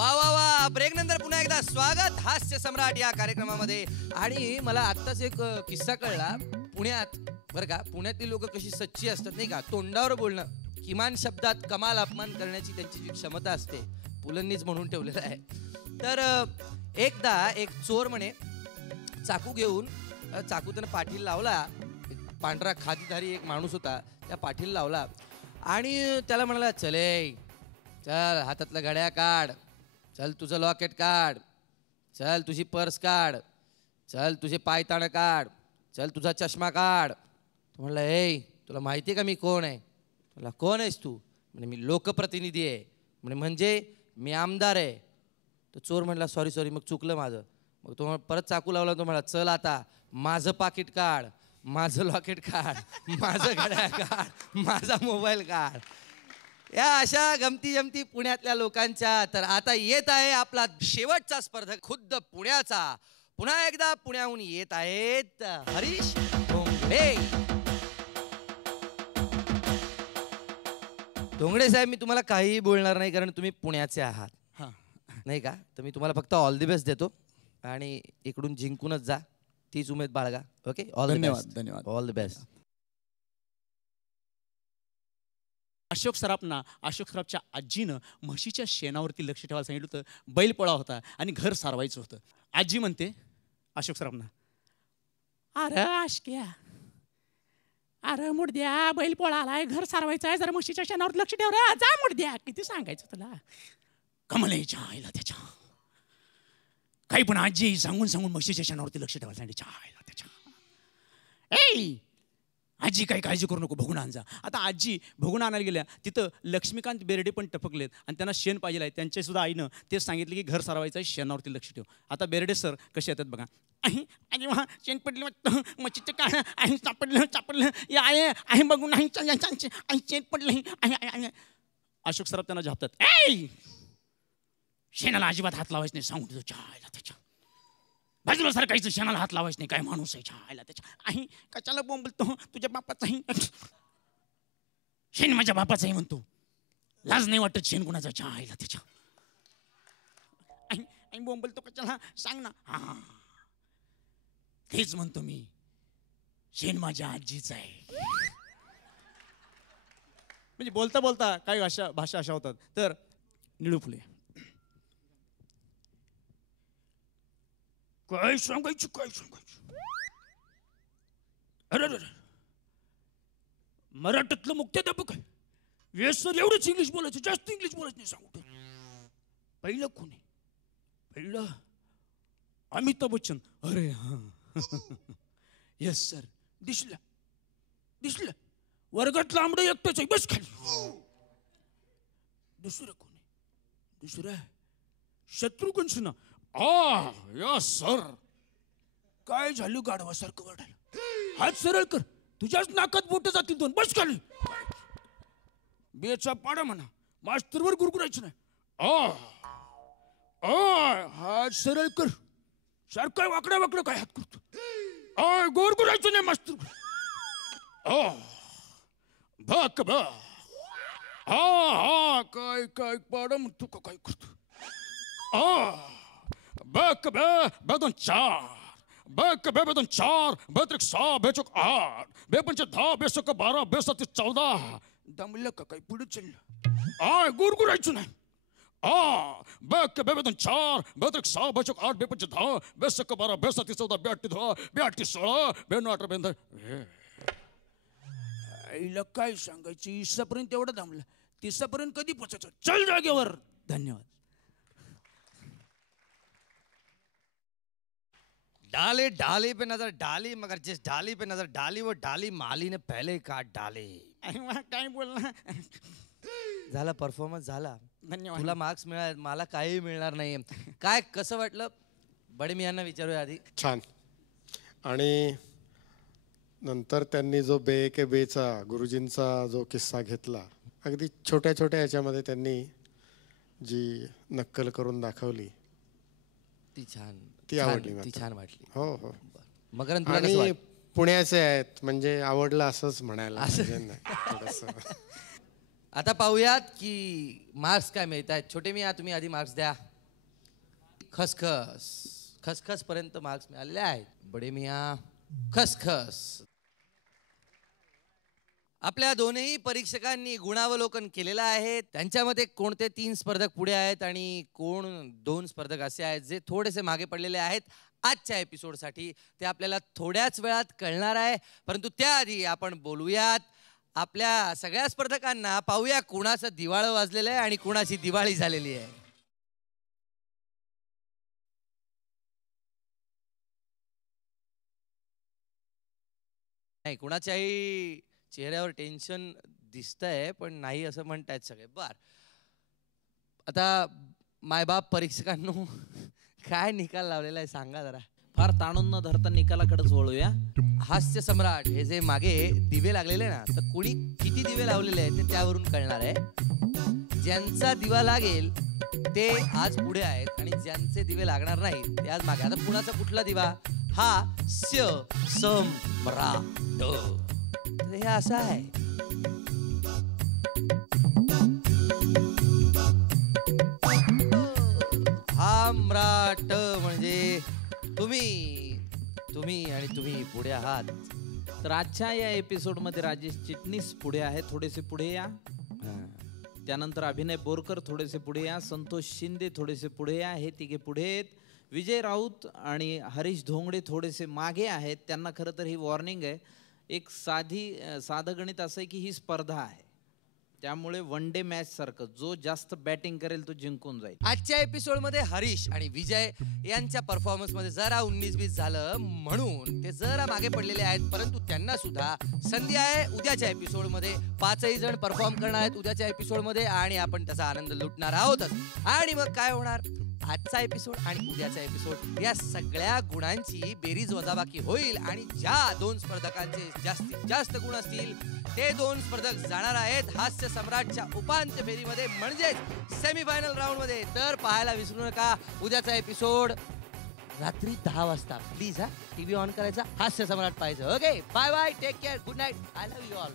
वा वा वा, ब्रेक नंतर पुन्हा एकदा स्वागत हास्य सम्राट या कार्यक्रमामध्ये. आणि मला आत्ताच एक किस्सा कळला पुण्यात, बरं का. पुण्यातील लोक कशी सच्ची असतात नाही का, तोंडावर बोलणं, किमान शब्दात कमाल अपमान करण्याची त्यांची जी क्षमता असते पुलंनीच म्हणून ठेवलेलं आहे. तर एकदा एक चोर म्हणे चाकू घेऊन, चाकू त्यानं पाठीला लावला. पांढरा खादीधारी एक माणूस होता, त्या पाठीला लावला आणि त्याला म्हणाला, चले चल हातातलं घड्या काढ, चल तुझं लॉकेट काढ, चल तुझी पर्स काढ, चल तुझे पायताणं काढ, चल तुझा चष्मा काढ. तो म्हणला, ए तुला माहिती आहे का मी कोण आहे? म्हणला, कोण आहेस तू? म्हणे, मी लोकप्रतिनिधी आहे. म्हणे, म्हणजे मी आमदार आहे. तो चोर म्हणला, सॉरी सॉरी, मग चुकलं माझं. मग तो परत चाकू लावला. तो म्हणला, चल आता माझं पाकिट काढ, माझं लॉकेट काढ, माझं घड्याळ काढ, माझा मोबाईल काढ. या अशा गमती जमती पुण्यातल्या लोकांच्या. तर आता येत आहे आपला शेवटचा स्पर्धक, खुद्द पुण्याचा. पुन्हा एकदा पुण्याहून येत आहेत हरीश धोंगडे. धोंगडे साहेब, मी तुम्हाला काहीही बोलणार नाही कारण तुम्ही पुण्याचे आहात, नाही का. तर मी तुम्हाला फक्त ऑल द बेस्ट देतो आणि इकडून जिंकूनच जा, तीच उमेद बाळगा. Okay, all the best. धन्यवाद. All the best. अशोक सराफच्या आजीनं म्हशीच्या शेणावरती लक्ष ठेवायला सांगितलं होतं. बैल पोळा होता आणि घर सारवायचं होतं. आजी म्हणते अशोक सराफना, अरे आशक्या, अरे मुडद्या, बैल पोळा आलाय, घर सारवायचं आहे, जरा म्हशीच्या शेणावर लक्ष ठेव रे, जा मुडद्या. किती सांगायचं तुला, कमलेच्या आईला त्याच्या. काही पण आजी सांगून सांगून म्हशीच्या शेणावरती लक्ष ठेवायला सांगितलं. आईला त्याच्या. ए आजी काही काळजी करू नको, भगून आण जा. आता आजी भगून आणायला गेल्या, तिथं लक्ष्मीकांत बेर्डे पण टपकलेत आणि त्यांना शेण पाहिजे आहे. त्यांच्या सुद्धा आईनं तेच सांगितलं की घर सारवायचं आहे, शेणावरती लक्ष ठेव. आता बेर्डे सर कसे येतात बघा. आणि शेण पडले मच्छीचं काय आहे, सापडलं या आहे बघून नाही, शेण पडलं. अशोक सराफ त्यांना झापतात. ए शेणाला अजिबात हात लावायचं नाही, सांगू तुझ्या आईला त्याच्या. बाजूला सरकायचं, शेणाला हात लावायचं नाही, काय माणूस आहे आईला त्याच्या. आई कशाला बोंबलतो, तुझ्या बापाचाही शेण माझ्या बापाचाही म्हणतो, लाज नाही वाटत शेण कुणाचा आईला त्याच्या. आई बोंबलतो कशाला, सांग ना. हा तेच म्हणतो मी, शेण माझ्या आजीच आहे. म्हणजे बोलता बोलता काही भाषा अशा होतात. तर निळू फुले, काय सांगायचं. अरे मराठीतलं मुख्याध्यापक आहे, वेस सर एवढंच इंग्लिश बोलायचं, जास्त इंग्लिश बोलायचं नाही. सांगतो पहिलं कोणी, पहिलं अमिताभ बच्चन. अरे हा येस सर, दिसलं वर्गात लांबडं एकटंच आहे, बस खाली. दुसरं कोणी, दुसरं शत्रुघ्न सिन्हा. Yes sir. काय झालं गाढवासारखं वाटायला, हात सरळ कर, तुझ्याच नाकात बोट जातील दोन, बस खाली. बेचा पाडा म्हणा, मास्तरवर गुरगुरायचं नाही. हात सरळ कर, सारखं वाकडा काय हात करतो, गुरगुरायचं नाही मास्तर. बक बा, काय काय पाडा म्हणतो का, काय करतो. बक बे बेदोन चार, बक बे बेदोन चार, बेत्रिक 6, बेचोक 8, बेपंच 10, बेसोक 12, बेसाती 14. दमलं का काही, पुढे चाललं. गुरगुरायचं नाही. बक बे बेदोन 4, बेत्रिक 6, बेचोक 8, बेपंच 10, बेसोक 12, बेसाती 14, 82 10, 82 16, 92 18 बेंद. आईला काय सांगायचं, इसापर्यंत एवढं दमलं, तिसापर्यंत कधी पोचायचं. चल जागेवर. धन्यवाद. डाले डाली पे नजर डाली, मगर जिस डाली पे नजर डाली वो डाली माली ने पहले काट डाले. काय बोलला, झाला परफॉर्मन्स झाला. धन्यवाद. तुला मार्क्स मिळाले, मला काही मिळणार नाही. काय कसं वाटलं बडे मी यांना विचारूया आधी. छान. आणि नंतर त्यांनी जो बे के बेचा गुरुजींचा जो किस्सा घेतला, अगदी छोट्या छोट्या याच्यामध्ये त्यांनी जी नक्कल करून दाखवली ती आवडली, ती छान वाटली. हो हो. मकरंद, आणि पुण्याचे आहेत म्हणजे आवडलं असंच म्हणायला. आता पाहूयात की मार्क्स काय मिळत आहेत. छोटे मी, तुम्ही आधी मार्क्स द्या. खसखस. खसखस पर्यंत मार्क्स मिळालेले आहेत. बडे मिया खसखस. आपल्या दोनही परीक्षकांनी गुणावलोकन केलेलं आहे. त्यांच्यामध्ये कोणते 3 स्पर्धक पुढे आहेत आणि कोण 2 स्पर्धक असे आहेत जे थोडेसे मागे पडलेले आहेत आजच्या एपिसोडसाठी. ते आपल्याला थोड्याच वेळात कळणार आहे. परंतु त्याआधी आपण बोलूयात आपल्या सगळ्या स्पर्धकांना. पाहूया कुणाचं दिवाळं वाजलेलं आहे आणि कुणाची दिवाळी झालेली आहे. नाही, कुणाच्याही चेहऱ्यावर टेन्शन दिसतंय पण नाही असं म्हणतायत सगळे. बर, आता मायबाप परीक्षकांनो काय निकाल लावलेला आहे सांगा जरा. फार ताणून न धरता निकालाकडेच वळूया. हास्य सम्राट हे जे मागे दिवे लागलेले ना, तर कोणी किती दिवे लावलेले आहेत ते त्यावरून कळणार आहे. ज्यांचा दिवा लागेल ते आज पुढे आहेत आणि ज्यांचे दिवे लागणार नाही ते आज मागे. आता कुणाचा कुठला दिवा? हास्य सम्राट. तर हे असं आहे. सम्राट म्हणजे तुम्ही आणि तुम्ही पुढे आहात. तर आजच्या या एपिसोडमध्ये राजेश चिटणीस पुढे आहे, थोडेसे पुढे या. त्यानंतर अभिनय बोरकर थोडेसे पुढे या. संतोष शिंदे थोडेसे पुढे या. हे तिघे पुढे आहेत. विजय राऊत आणि हरीश धोंगडे थोडेसे मागे आहेत. त्यांना खरं तर ही वॉर्निंग आहे. एक साधं गणित असं आहे की ही स्पर्धा आहे, त्यामुळे वन डे मॅच सारखं जो जास्त बॅटिंग करेल तो जिंकून जाईल. आजच्या एपिसोडमध्ये हरीश आणि विजय यांच्या परफॉर्मन्स मध्ये जरा 19-20 झालं म्हणून ते जरा मागे पडलेले आहेत. परंतु त्यांना सुद्धा संधी आहे उद्याच्या एपिसोडमध्ये. 5ही जण परफॉर्म करणार आहेत उद्याच्या एपिसोडमध्ये आणि आपण त्याचा आनंद लुटणार आहोतच. आणि मग काय होणार? आजचा एपिसोड आणि उद्याचा एपिसोड या सगळ्या गुणांची बेरीज वजाबाकी होईल आणि ज्या 2 स्पर्धकांचे जास्तीत जास्त गुण असतील ते 2 स्पर्धक जाणार आहेत हास्य सम्राटच्या उपांत्य फेरीमध्ये म्हणजेच सेमीफायनल राऊंड मध्ये. तर पाहायला विसरू नका उद्याचा एपिसोड रात्री 10 वाजता. प्लीज टीव्ही ऑन करायचा, हास्य सम्राट पाहायचं. Okay, bye bye, take care, good night, I love you all.